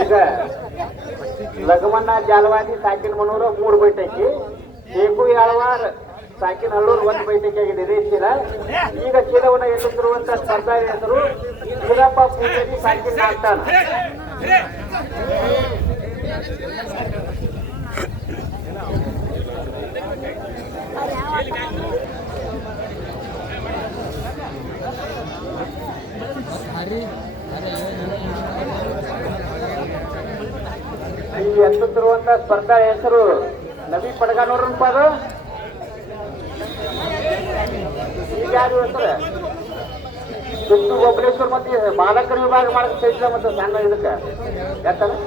ಈಗ ಲಗಮಣ್ಣ ಜಾಲವಾದಿ ಸಾಕಿನ ಮನೂರು 3 ಬೈಟೈಕಿ, ಶೇಖು ಯಾಳವಾರ್ ಸಾಕಿನ ಹಳ್ಳೂರು 1 ಬೈಟೈಕಿ ಆಗಿದೆ. ಇದೇ ಚೀಲ. ಈಗ ಚೀಲವನ್ನು ಎತ್ತುತ್ತಿರುವಂತ ಸ್ಪರ್ಧಾ ಹೆಸರು ವೀರಪ್ಪ ಪೂಜಾರಿ ಸಾಕಿನ ನಾಗ್ತಾನ. ಈ ಎತ್ತುತ್ತಿರುವಂತ ಸ್ಪರ್ಧಾ ಹೆಸರು ನಬಿ ಪಡಗಾನೂರಪ್ಪ. ಅದು ಈಗ ಯಾರು ಹೆಸರು ಸುತ್ತು ಗೋಪಾಲೇಶ್ವರ್ ಮತ್ತೆ ಬಾಲಕರ ವಿಭಾಗ ಮಾಡಕ್ಕೆ ಸಹಿತ ಮತ್ತೆ ಸಣ್ಣ ಇದಕ್ಕೆ ಯಾಕಂದ್ರೆ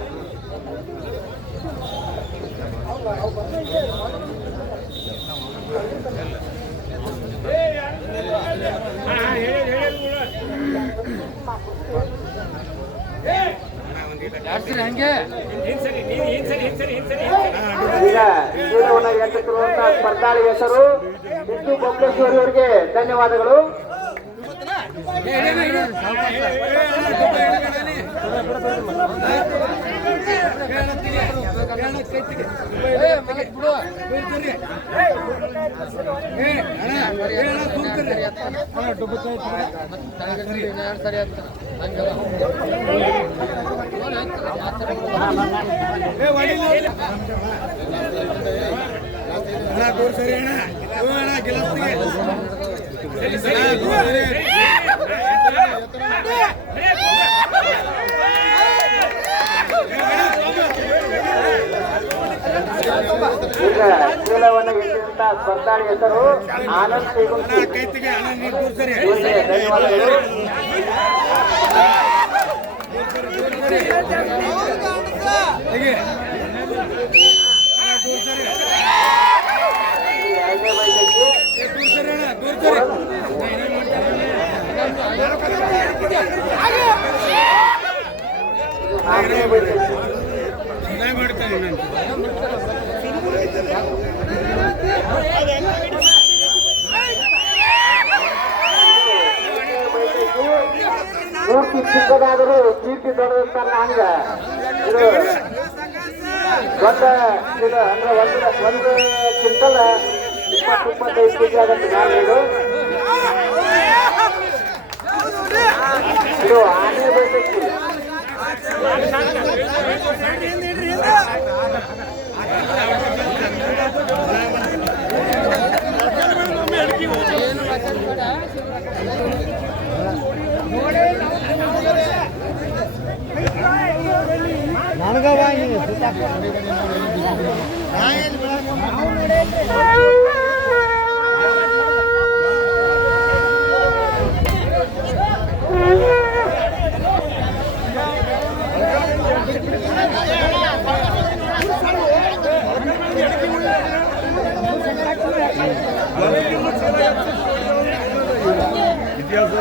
ಈಗ ಚೀಲವನ್ನು ಎತ್ತುತ್ತಿರುವಂತಹ ಸ್ಪರ್ಧಾಳಿ ಹೆಸರು ಸಿದ್ದು ಬೊಬ್ಲೇಶ್ವರಿ ಅವರಿಗೆ ಧನ್ಯವಾದಗಳು. ಈಗ ಚೀಲವನ್ನು ಎತ್ತಿದಂತ ಸ್ಪರ್ಧಾಳಿ ಹೆಸರು ಆನಂದ್ ಸೇಗುಂಟಿ. ಧನ್ಯವಾದಗಳು. ಮೂರ್ತಿ ಚಿಕ್ಕದಾದರೂ ಕೀರ್ತಿ ದೊಡ್ಡದಂತಾರ. ಹಂಗ ಇದು ದೊಡ್ಡ ಇದು ಅಂದ್ರೆ ಒಂದು ಕ್ವಿಂಟಲ್ 20-25 ಕೆಜಿ ಆಗತ್ತೆ. ಇದು ಆನೆ ಬೈತೈತಿ. ಇತಿಹಾಸ